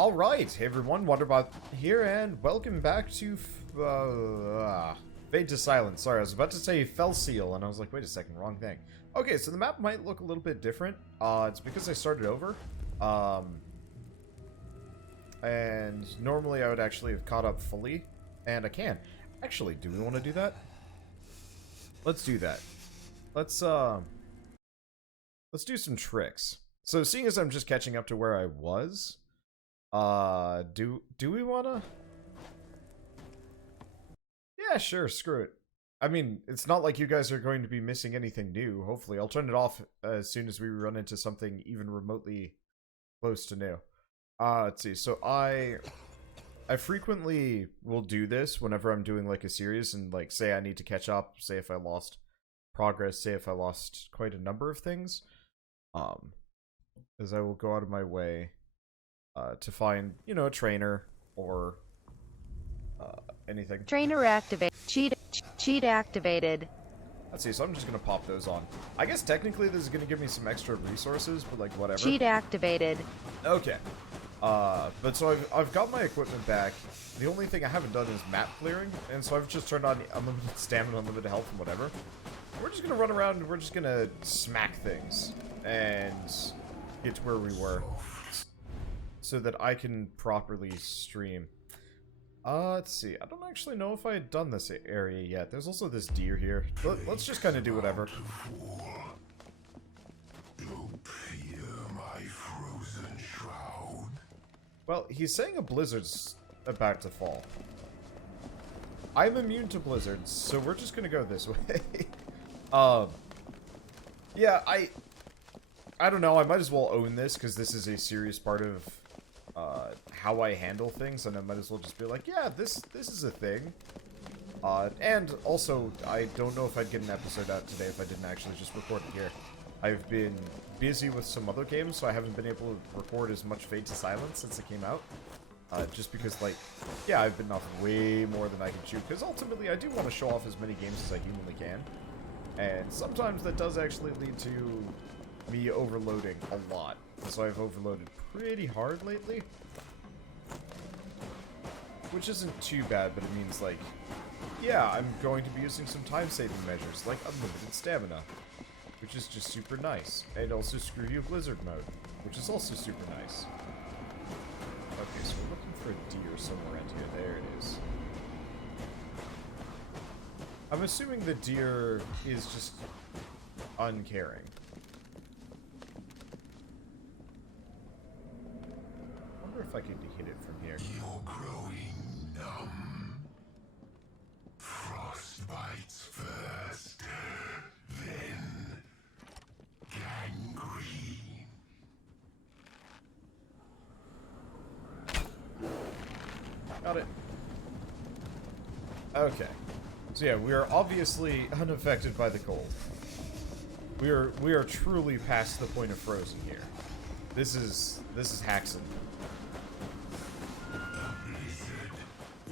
Alright, hey everyone, Wonderbot here, and welcome back to Fade to Silence. Sorry, I was about to say Fell Seal, and I was like, wait a second, wrong thing. Okay, so the map might look a little bit different. It's because I started over. And normally I would actually have caught up fully, and I can. Actually, do we want to do that? Let's do that. Let's do some tricks. So seeing as I'm just catching up to where I was, do we wanna? Yeah, sure, screw it. I mean, it's not like you guys are going to be missing anything new, hopefully. I'll turn it off as soon as we run into something even remotely close to new. Let's see, so I frequently will do this whenever I'm doing, like, a series, and, like, say I need to catch up, say if I lost progress, say if I lost quite a number of things, as I will go out of my way to find, you know, a trainer or anything. Trainer activate. Cheat activated. Let's see, so I'm just gonna pop those on. I guess technically this is gonna give me some extra resources, but like whatever. Cheat activated. Okay. But so I've got my equipment back. The only thing I haven't done is map clearing, and so I've just turned on unlimited stamina, unlimited health, and whatever. We're just gonna run around and we're just gonna smack things and get to where we were, so that I can properly stream. Let's see. I don't actually know if I had done this area yet. There's also this deer here. Let's just kind of do whatever. Don't fear my frozen shroud. Well, he's saying a blizzard's about to fall. I'm immune to blizzards, so we're just gonna go this way. Yeah, I don't know. I might as well own this because this is a serious part of how I handle things, and I might as well just be like, yeah, this is a thing. And also, I don't know if I'd get an episode out today if I didn't actually just record it here. I've been busy with some other games, so I haven't been able to record as much Fade to Silence since it came out. Just because, like, yeah, I've been off way more than I can chew, because ultimately I do want to show off as many games as I humanly can. And sometimes that does actually lead to me overloading a lot. So I've overloaded pretty hard lately. Which isn't too bad, but it means, like, yeah, I'm going to be using some time-saving measures, like unlimited stamina, which is just super nice. And also Screw You Blizzard mode, which is also super nice. Okay, so we're looking for a deer somewhere around here. There it is. I'm assuming the deer is just uncaring. I wonder if I could hit it from here. You're growing numb. Frost bites first, then gangrene. Got it. Okay. So yeah, we are obviously unaffected by the cold. We are truly past the point of frozen here. This is Haxon. Blizzard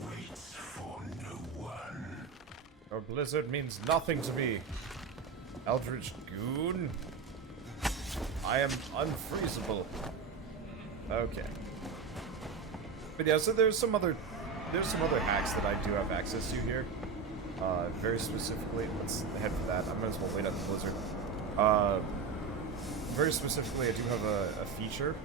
waits for no one. Our blizzard means nothing to me. Eldritch goon. I am unfreezable. Okay. But yeah, so there's some other hacks that I do have access to here. Very specifically, let's head for that. I might as well wait out the blizzard. Very specifically, I do have a feature.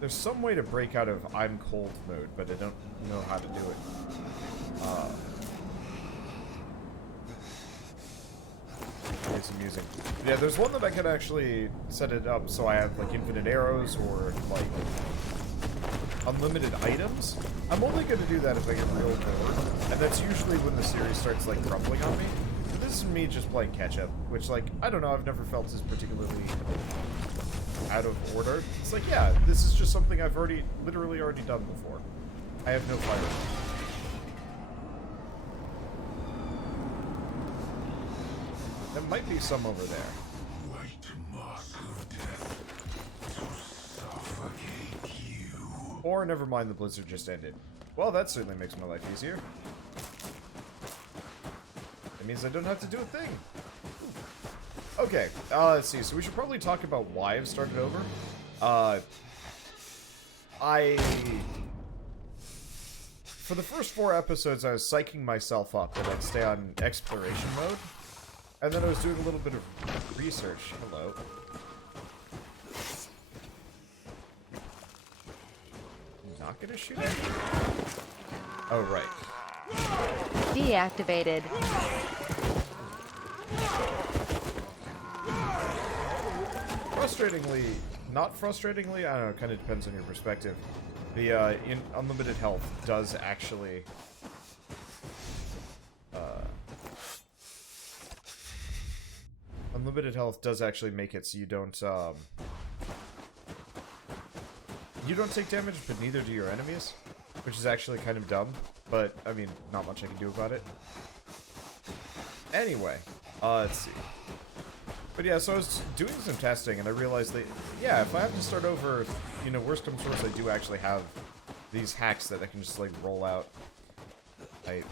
There's some way to break out of I'm cold mode, but I don't know how to do it. It's amusing. Yeah, there's one that I can actually set it up so I have, like, infinite arrows or, like, unlimited items. I'm only going to do that if I get real bored, and that's usually when the series starts, like, crumbling on me. But this is me just playing catch-up, which, like, I don't know, I've never felt as particularly out of order. It's like, yeah, this is just something I've literally already done before. I have no fire. There might be some over there. White mask of death to suffocate you. Or, never mind, the blizzard just ended. Well, that certainly makes my life easier. It means I don't have to do a thing. Okay, let's see. So we should probably talk about why I've started over. For the first 4 episodes, I was psyching myself up that I'd stay on exploration mode. And then I was doing a little bit of research. Hello. Not gonna shoot at you? Oh, right. Deactivated. Frustratingly, not frustratingly, I don't know, it kind of depends on your perspective. The unlimited health does actually unlimited health does actually make it so you don't take damage, but neither do your enemies, which is actually kind of dumb, but I mean, not much I can do about it. Anyway, let's see. But yeah, so I was doing some testing, and I realized that, yeah, if I have to start over, you know, worst comes to worst, I do actually have these hacks that I can just, like, roll out. I'm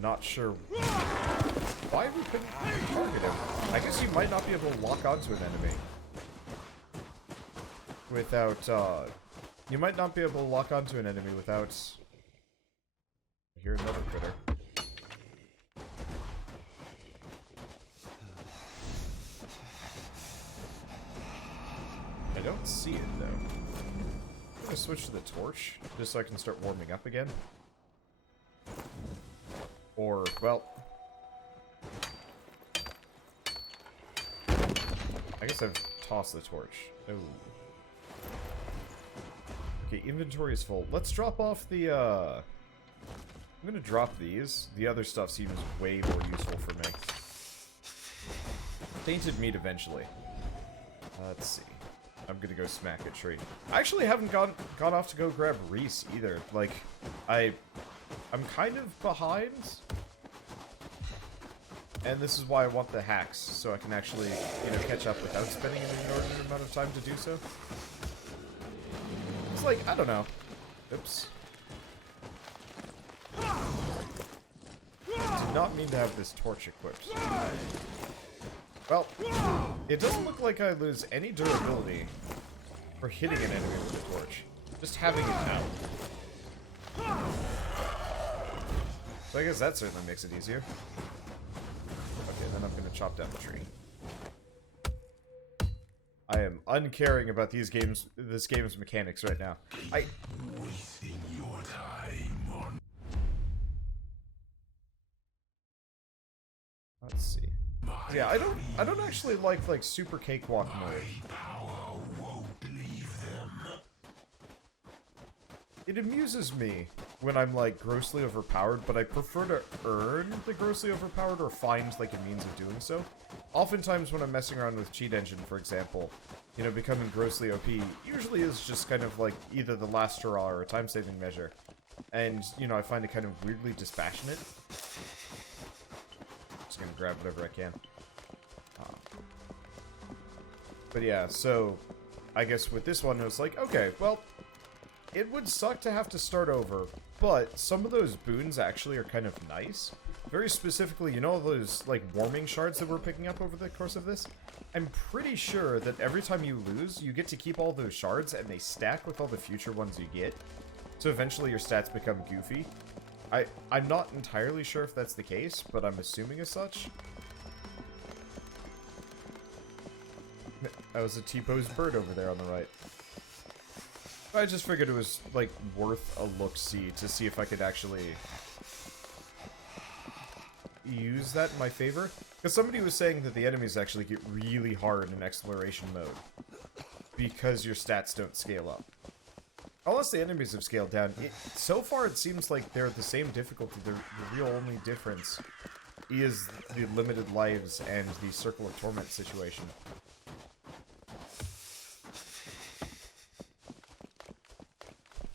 not sure why we couldn't target him. I guess you might not be able to lock onto an enemy without, you might not be able to lock onto an enemy without... I hear another critter. I don't see it, though. I'm gonna switch to the torch, just so I can start warming up again. Or, well... I guess I've tossed the torch. Oh. Okay, inventory is full. Let's drop off the, I'm gonna drop these. The other stuff seems way more useful for me. Tainted meat eventually. Let's see. I'm gonna go smack a tree. I actually haven't gone off to go grab Reese either. Like, I'm kind of behind. And this is why I want the hacks, so I can actually, you know, catch up without spending an inordinate amount of time to do so. It's like, I don't know. Oops. Did not mean to have this torch equipped. Well, it doesn't look like I lose any durability for hitting an enemy with a torch. Just having it out. So I guess that certainly makes it easier. Okay, then I'm gonna chop down the tree. I am uncaring about this game's mechanics right now. Wasting your time on... Let's see. Yeah, I don't actually like super cakewalk mode. Power won't leave them. It amuses me when I'm like grossly overpowered, but I prefer to earn the grossly overpowered or find like a means of doing so. Oftentimes when I'm messing around with Cheat Engine, for example, you know, becoming grossly OP usually is just kind of like either the last hurrah or a time-saving measure. And, you know, I find it kind of weirdly dispassionate. Just gonna grab whatever I can. But yeah, so I guess with this one, it was like, okay, well, it would suck to have to start over, but some of those boons actually are kind of nice. Very specifically, you know those, like, warming shards that we're picking up over the course of this? I'm pretty sure that every time you lose, you get to keep all those shards, and they stack with all the future ones you get. So eventually your stats become goofy. I'm not entirely sure if that's the case, but I'm assuming as such. That was a T-posed bird over there on the right. I just figured it was, like, worth a look-see to see if I could actually use that in my favor. Because somebody was saying that the enemies actually get really hard in exploration mode because your stats don't scale up. Unless the enemies have scaled down. So far, it seems like they're the same difficulty. The real only difference is the limited lives and the Circle of Torment situation.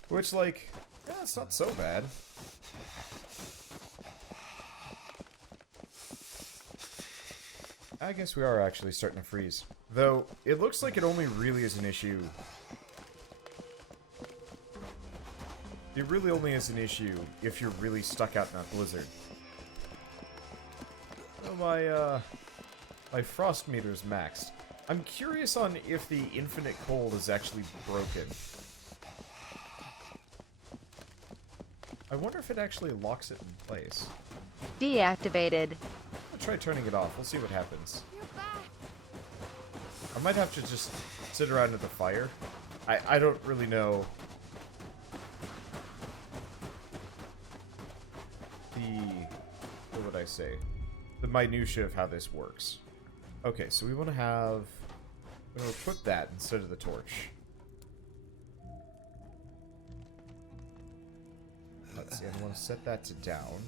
Which, like, yeah, it's not so bad. I guess we are actually starting to freeze. Though, it looks like it only really is an issue. It really only is an issue if you're really stuck out in that blizzard. my frost meter's maxed. I'm curious on if the infinite cold is actually broken. I wonder if it actually locks it in place. Deactivated. I'll try turning it off. We'll see what happens. I might have to just sit around at the fire. I don't really know what would I say? The minutia of how this works. Okay, so we want to have... we're going to equip that instead of the torch. Let's see, I want to set that to down.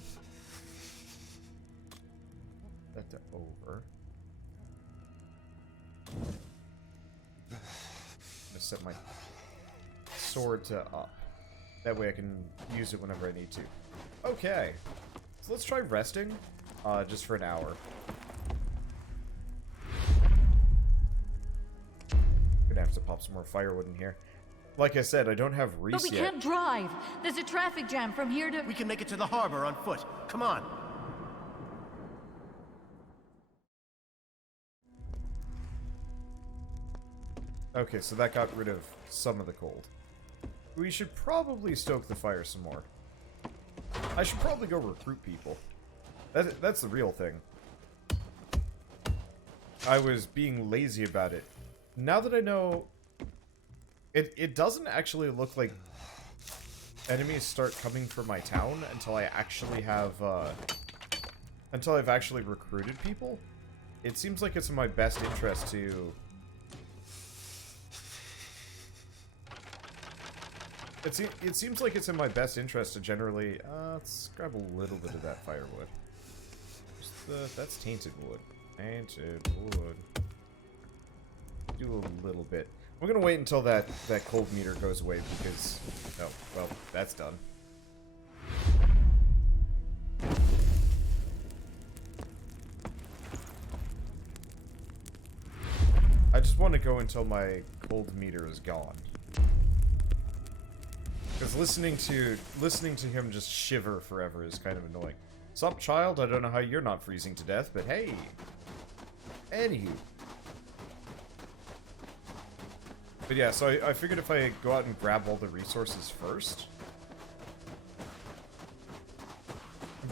That to over. I'm going to set my sword to up. That way I can use it whenever I need to. Okay. So let's try resting. Just for an hour. Gonna have to pop some more firewood in here. Like I said, I don't have reese But we yet. can't drive. There's a traffic jam from here to... We can make it to the harbor on foot. Come on. Okay, so that got rid of some of the cold. We should probably stoke the fire some more. I should probably go recruit people. That's the real thing. I was being lazy about it. Now that I know... It doesn't actually look like enemies start coming for my town until I actually have, until I've actually recruited people. It seems like it's in my best interest to... It seems like it's in my best interest to generally... let's grab a little bit of that firewood. That's tainted wood. Tainted wood. Do a little bit. We're gonna wait until that cold meter goes away because... oh, well, that's done. I just want to go until my cold meter is gone. Because listening to him just shiver forever is kind of annoying. Sup, child? I don't know how you're not freezing to death, but hey. Anywho. But yeah, so I figured if I go out and grab all the resources first,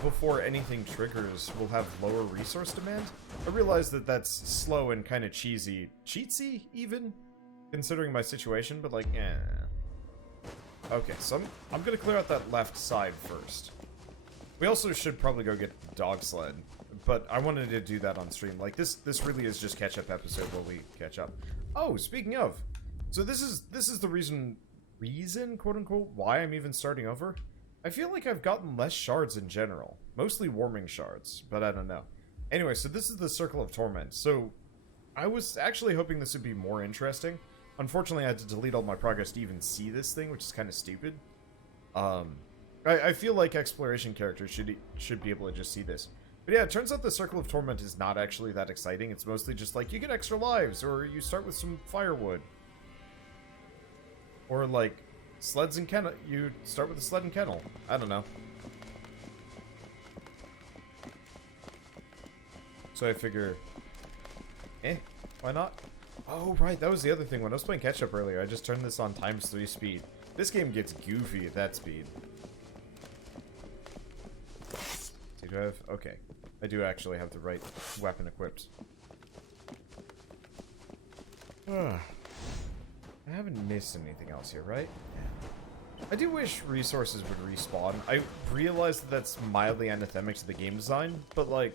before anything triggers, we'll have lower resource demand. I realize that that's slow and kind of cheesy. Cheatsy, even? Considering my situation, but like, eh. Okay, so I'm gonna clear out that left side first. We also should probably go get the dog sled, but I wanted to do that on stream. Like, this really is just catch-up episode where we catch up. Oh, speaking of, so this is the reason, quote-unquote, why I'm even starting over. I feel like I've gotten less shards in general. Mostly warming shards, but I don't know. Anyway, so this is the Circle of Torment. So, I was actually hoping this would be more interesting. Unfortunately, I had to delete all my progress to even see this thing, which is kind of stupid. I feel like exploration characters should be able to just see this. But yeah, it turns out the Circle of Torment is not actually that exciting. It's mostly just like, you get extra lives, or you start with some firewood. Or like, sleds and kennel. You start with a sled and kennel. I don't know. So I figure, why not? Oh, right, that was the other thing. When I was playing catch-up earlier, I just turned this on ×3 speed. This game gets goofy at that speed. Do I have... okay. I do actually have the right weapon equipped. I haven't missed anything else here, right? I do wish resources would respawn. I realize that that's mildly anathemic to the game design, but like...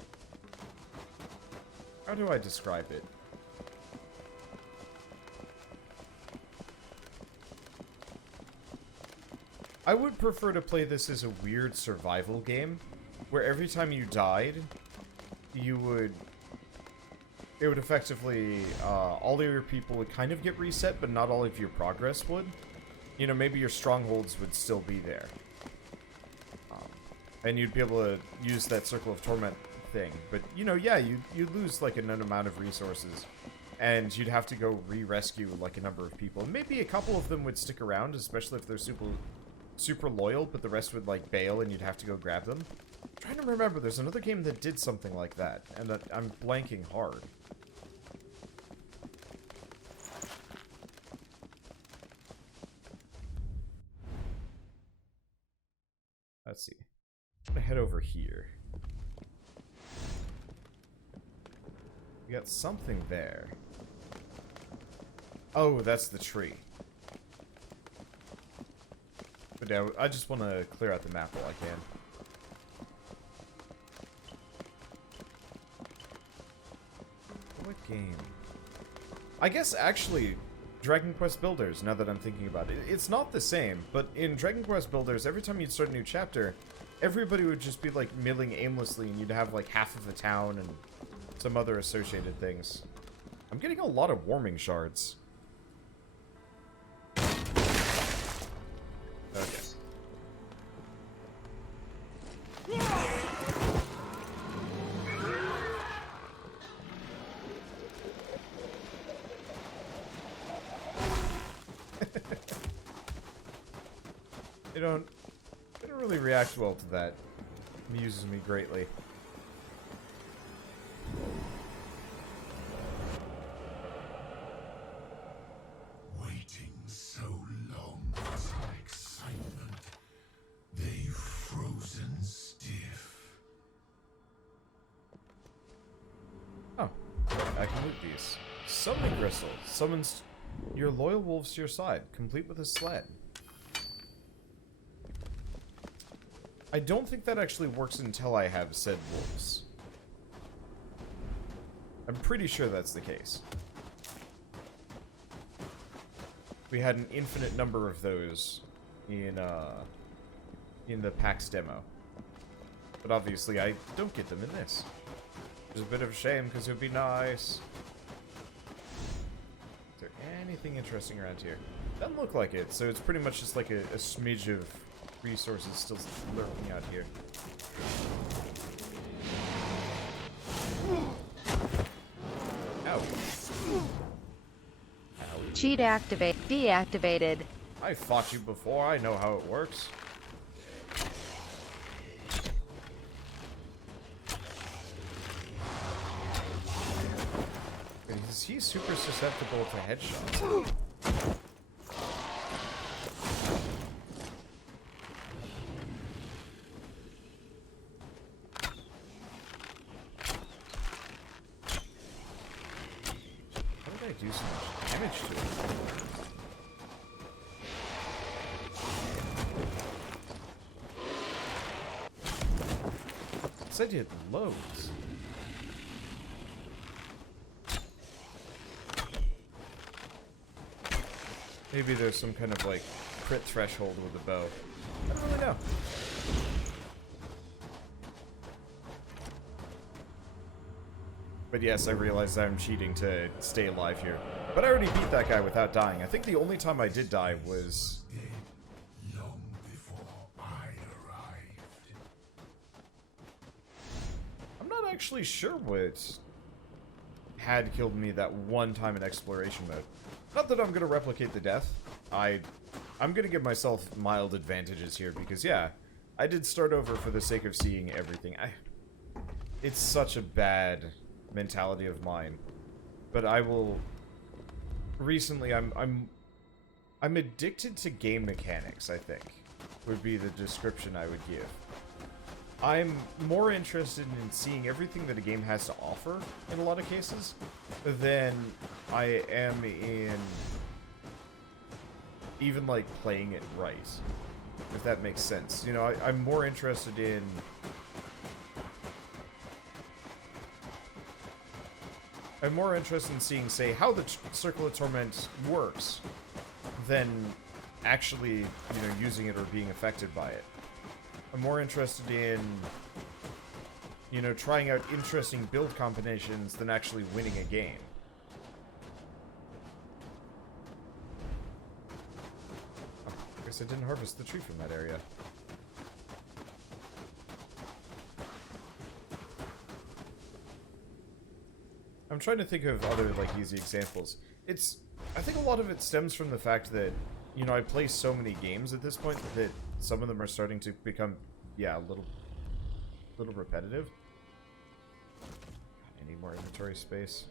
how do I describe it? I would prefer to play this as a weird survival game, where every time you died, it would effectively, all of your people would kind of get reset, but not all of your progress would. You know, maybe your strongholds would still be there. And you'd be able to use that Circle of Torment thing. But, you know, yeah, you'd lose, like, a known amount of resources. And you'd have to go re-rescue, like, a number of people. And maybe a couple of them would stick around, especially if they're super loyal, but the rest would, like, bail and you'd have to go grab them. I'm trying to remember, there's another game that did something like that, and I'm blanking hard. Let's see. I'm gonna head over here. We got something there. Oh, that's the tree. But yeah, I just want to clear out the map while I can. What game? I guess, actually, Dragon Quest Builders, now that I'm thinking about it. It's not the same, but in Dragon Quest Builders, every time you'd start a new chapter, everybody would just be, like, milling aimlessly, and you'd have, like, half of a town and some other associated things. I'm getting a lot of warming shards. Okay. They don't really react well to that. Amuses me greatly. Waiting so long was my excitement. They've frozen stiff. Oh, I can loot these. Summoning crystal summons your loyal wolves to your side, complete with a sled. I don't think that actually works until I have said wolves. I'm pretty sure that's the case. We had an infinite number of those in the PAX demo. But obviously I don't get them in this. Which is a bit of a shame, because it would be nice. Is there anything interesting around here? Doesn't look like it, so it's pretty much just like a smidge of resources still lurking out here. Ow. Cheat deactivated. I fought you before, I know how it works. Is he super susceptible to headshots? Do so much damage to it. It said you had loads. Maybe there's some kind of like crit threshold with the bow. I don't really know. But yes, I realize that I'm cheating to stay alive here. But I already beat that guy without dying. I think the only time I did die was... Long before I arrived. I'm not actually sure what had killed me that one time in exploration mode. Not that I'm going to replicate the death. I'm going to give myself mild advantages here because, yeah, I did start over for the sake of seeing everything. It's such a bad mentality of mine, but I will. Recently, I'm addicted to game mechanics. I think would be the description I would give. I'm more interested in seeing everything that a game has to offer in a lot of cases than I am in even like playing it right. If that makes sense, you know, I'm more interested in. I'm more interested in seeing, say, how the Circle of Torment works than actually, you know, using it or being affected by it. I'm more interested in, you know, trying out interesting build combinations than actually winning a game. Oh, I guess I didn't harvest the tree from that area. I'm trying to think of other, like, easy examples. I think a lot of it stems from the fact that, you know, I play so many games at this point that some of them are starting to become, yeah, a little A little repetitive. I need more inventory space.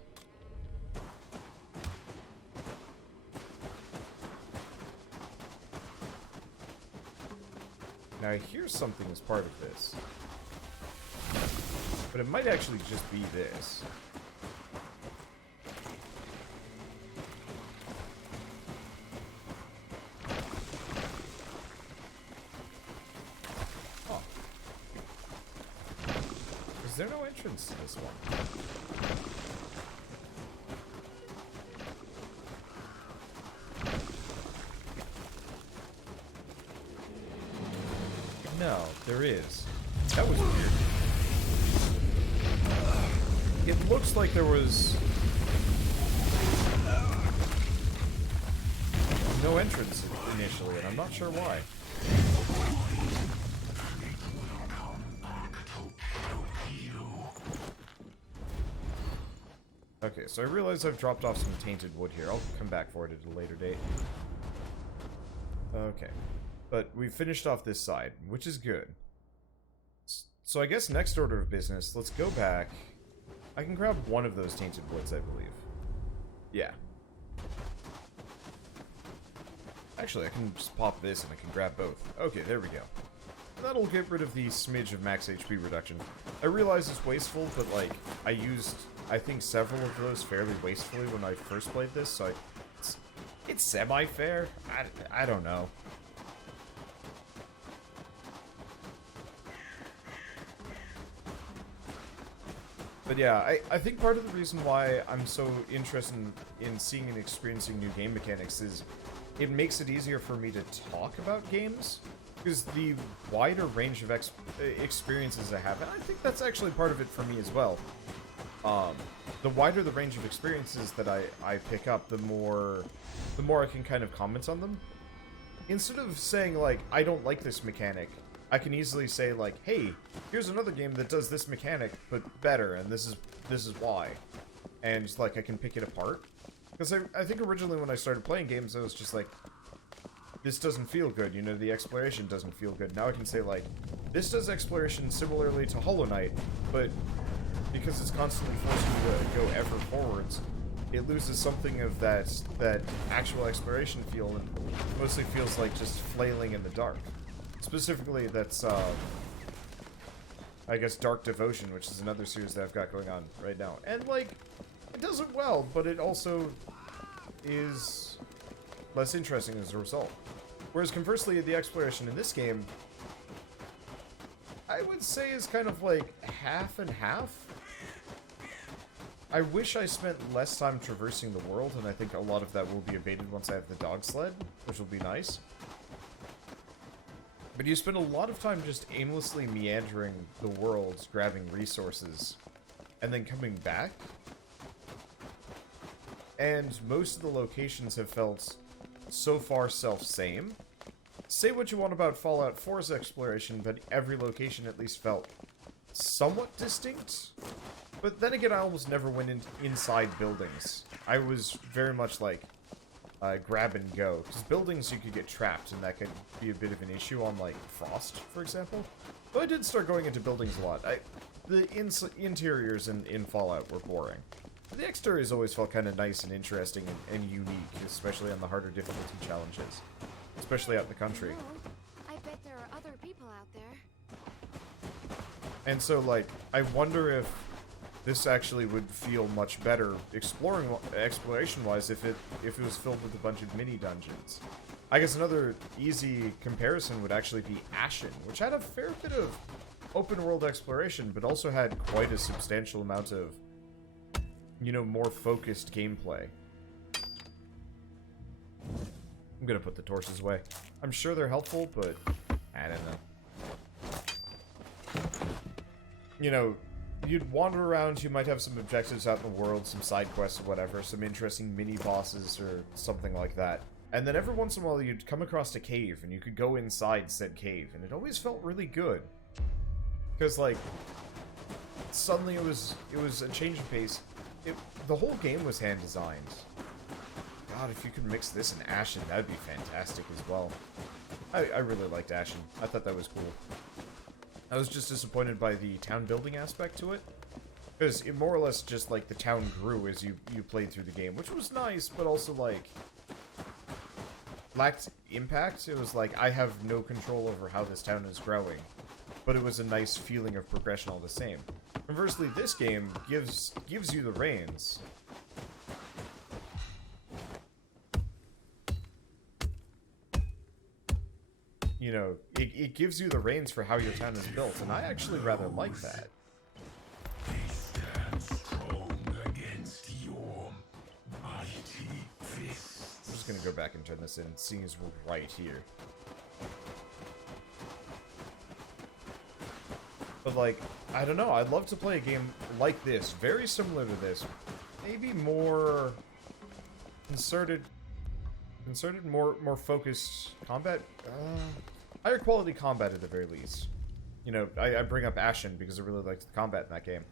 Now I hear something as part of this. But it might actually just be this. Oh. Is there no entrance to this one? No, there is. That was weird. It looks like there was no entrance initially, and I'm not sure why. Okay, so I realize I've dropped off some tainted wood here. I'll come back for it at a later date. Okay. But we've finished off this side, which is good. So I guess next order of business, let's go back. I can grab one of those tainted woods, I believe. Yeah. Actually, I can just pop this and I can grab both. Okay, there we go. That'll get rid of the smidge of max HP reduction. I realize it's wasteful, but like, I used, I think, several of those fairly wastefully when I first played this, so it's semi-fair. I don't know. But yeah, I think part of the reason why I'm so interested in seeing and experiencing new game mechanics is it makes it easier for me to talk about games, because the wider range of experiences I have, and I think that's actually part of it for me as well, the wider the range of experiences that I pick up, the more I can kind of comment on them. Instead of saying, like, I don't like this mechanic, I can easily say, like, hey, here's another game that does this mechanic, but better, and this is why. And, like, I can pick it apart. Because I think originally when I started playing games, I was just like, this doesn't feel good, you know, the exploration doesn't feel good. Now I can say, like, this does exploration similarly to Hollow Knight, but because it's constantly forcing you to go ever forwards, it loses something of that actual exploration feel, and mostly feels like just flailing in the dark. Specifically, that's, I guess, Dark Devotion, which is another series that I've got going on right now. And, like, it does it well, but it also is less interesting as a result. Whereas, conversely, the exploration in this game, I would say is kind of, like, half and half. I wish I spent less time traversing the world, and I think a lot of that will be abated once I have the dog sled, which will be nice. But you spend a lot of time just aimlessly meandering the world, grabbing resources, and then coming back. And most of the locations have felt so far self-same. Say what you want about Fallout 4's exploration, but every location at least felt somewhat distinct. But then again, I almost never went inside buildings. I was very much like, grab and go. Because buildings you could get trapped, and that could be a bit of an issue on, like, Frost, for example. Though I did start going into buildings a lot. The interiors in Fallout were boring. But the exteriors always felt kind of nice and interesting and unique, especially on the harder difficulty challenges. Especially out in the country. I bet there are other people out there. And so, like, I wonder if this actually would feel much better exploration-wise if it was filled with a bunch of mini-dungeons. I guess another easy comparison would actually be Ashen, which had a fair bit of open-world exploration, but also had quite a substantial amount of, you know, more focused gameplay. I'm gonna put the torches away. I'm sure they're helpful, but I don't know. You know, you'd wander around, you might have some objectives out in the world, some side quests or whatever, some interesting mini-bosses or something like that. And then every once in a while you'd come across a cave, and you could go inside said cave, and it always felt really good. Because, like, suddenly it was a change of pace. The whole game was hand-designed. God, if you could mix this and Ashen, that'd be fantastic as well. I really liked Ashen. I thought that was cool. I was just disappointed by the town building aspect to it. Because it more or less just, like, the town grew as you played through the game, which was nice, but also, like, lacked impact. It was like, I have no control over how this town is growing. But it was a nice feeling of progression all the same. Conversely, this game gives you the reins. You know, it gives you the reins for how your town is built, and I actually rather like that. They stand strong against your mighty fists. I'm just gonna go back and turn this in, seeing as we're right here. But, like, I don't know, I'd love to play a game like this, very similar to this. Maybe more concerted, more focused combat? Higher quality combat at the very least. You know, I bring up Ashen because I really liked the combat in that game.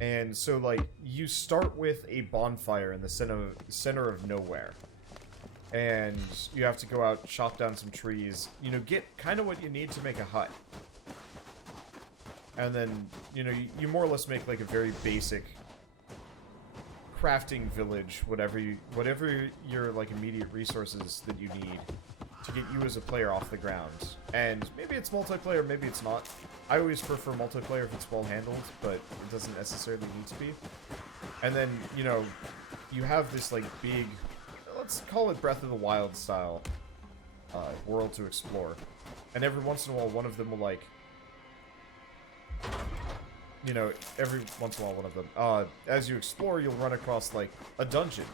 And so, like, you start with a bonfire in the center of nowhere. And you have to go out, chop down some trees, you know, get kind of what you need to make a hut. And then, you know, you more or less make, like, a very basic crafting village, whatever your, like, immediate resources that you need to get you as a player off the ground. And maybe it's multiplayer, maybe it's not. I always prefer multiplayer if it's well handled, but it doesn't necessarily need to be. And then, you know, you have this, like, big, let's call it Breath of the Wild style world to explore. And every once in a while, one of them will, like, you know, every once in a while, one of them, as you explore, you'll run across, like, a dungeon.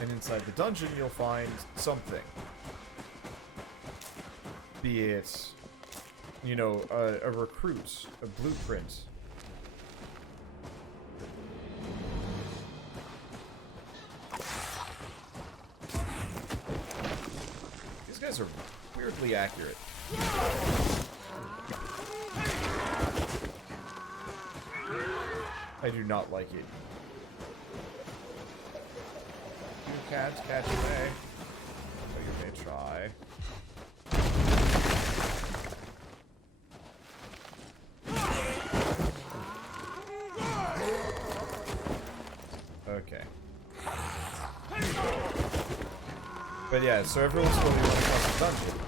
And inside the dungeon, you'll find something. Be it, you know, a recruit, a blueprint. These guys are weirdly accurate. I do not like it. You can't catch me. But you may try. Okay. But yeah, so everyone's slowly running across the dungeon.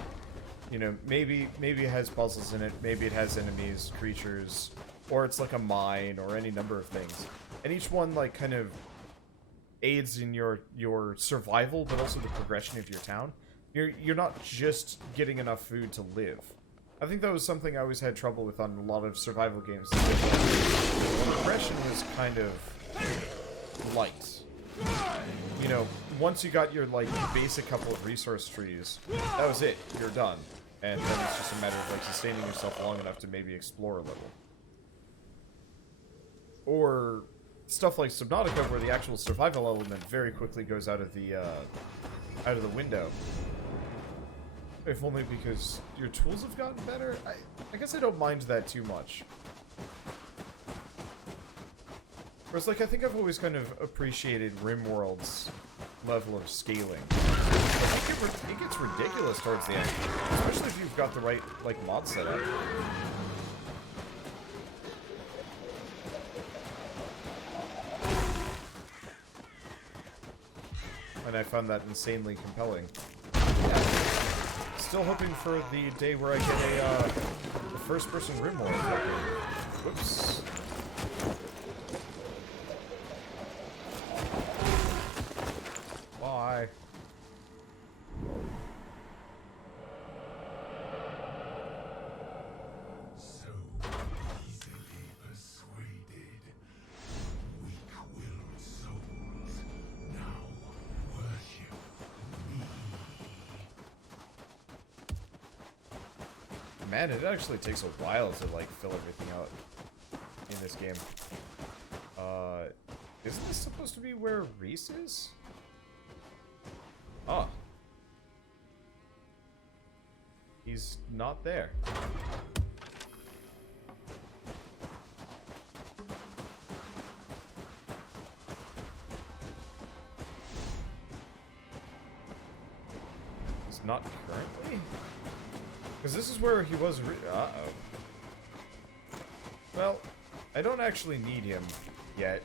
You know, maybe it has puzzles in it, maybe it has enemies, creatures, or it's like a mine, or any number of things. And each one, like, kind of aids in your survival, but also the progression of your town. You're not just getting enough food to live. I think that was something I always had trouble with on a lot of survival games. The progression was kind of light. You know, once you got your, like, basic couple of resource trees, that was it. You're done. And then it's just a matter of, like, sustaining yourself long enough to maybe explore a little. Or stuff like Subnautica, where the actual survival element very quickly goes out of the window. If only because your tools have gotten better. I guess I don't mind that too much. Whereas, like, I think I've always kind of appreciated RimWorld's level of scaling. I think it gets ridiculous towards the end, especially if you've got the right, like, mod setup. And I found that insanely compelling. Yeah. Still hoping for the day where I get a first-person RimWorld. Whoops. Why? So easily persuaded. Weak-willed souls now worship me. Man, it actually takes a while to, like, fill everything out in this game. Isn't this supposed to be where Reese is? Oh. He's not there. not currently? Because this is where he was uh-oh. Well, I don't actually need him yet.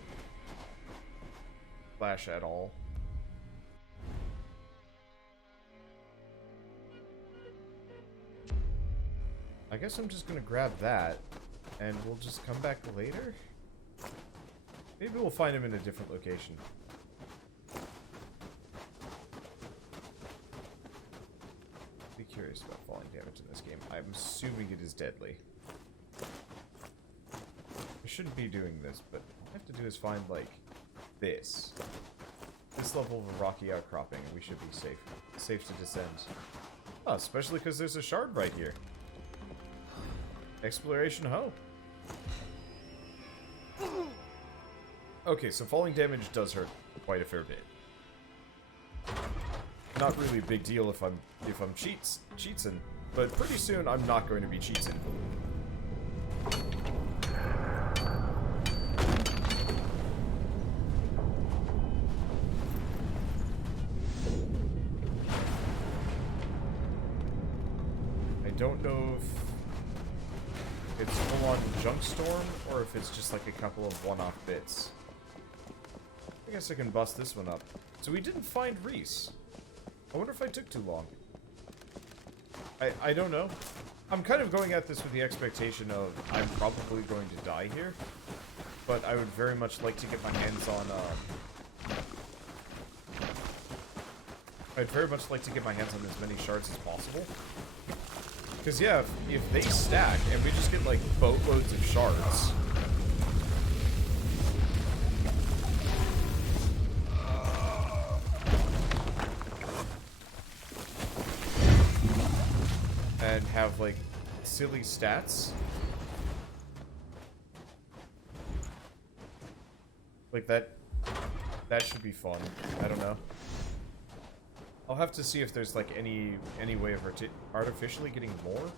Slash at all. I guess I'm just gonna grab that, and we'll just come back later? Maybe we'll find him in a different location. Be curious about falling damage in this game. I'm assuming it is deadly. I shouldn't be doing this, but all I have to do is find, like, this. This level of a rocky outcropping, and we should be safe. Safe to descend. Oh, especially because there's a shard right here. Exploration ho. Okay, so falling damage does hurt quite a fair bit. Not really a big deal if I'm cheatsing, but pretty soon I'm not going to be cheatsing. I don't know if it's full-on junk storm, or if it's just like a couple of one-off bits. I guess I can bust this one up. So we didn't find Reese. I wonder if I took too long. I don't know. I'm kind of going at this with the expectation of I'm probably going to die here, but I would very much like to get my hands on, I'd very much like to get my hands on as many shards as possible. Because, yeah, if they stack, and we just get, like, boatloads of shards... and have, like, silly stats... like, that should be fun. I don't know. I'll have to see if there's, like, any way of artificially getting more.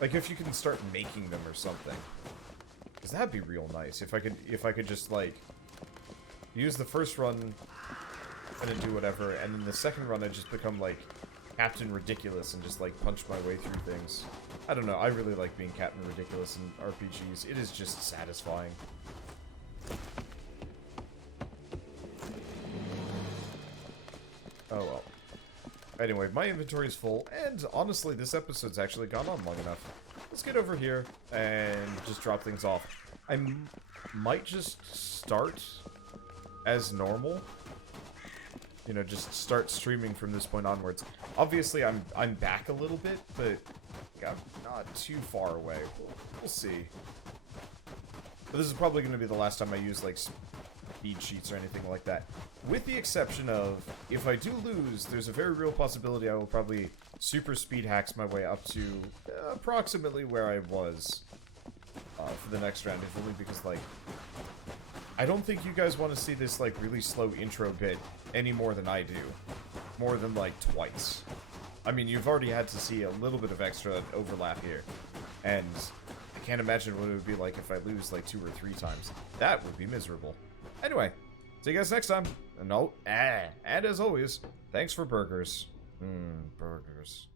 Like, if you can start making them or something. Because that'd be real nice. If I could just, like, use the first run and then do whatever, and then the second run I just become, like, Captain Ridiculous and just, like, punch my way through things. I don't know. I really like being Captain Ridiculous in RPGs. It is just satisfying. Oh well. Anyway, my inventory is full, and honestly, this episode's actually gone on long enough. Let's get over here and just drop things off. I might just start as normal. You know, just start streaming from this point onwards. Obviously, I'm back a little bit, but I'm not too far away. We'll see. But this is probably going to be the last time I use, like, speed sheets or anything like that. With the exception of, if I do lose, there's a very real possibility I will probably super speed hacks my way up to approximately where I was for the next round, if only because, like, I don't think you guys want to see this, like, really slow intro bit any more than I do. More than, like, twice. I mean, you've already had to see a little bit of extra overlap here, and I can't imagine what it would be like if I lose, like, 2 or 3 times. That would be miserable. Anyway, see you guys next time. And as always, thanks for burgers. Burgers.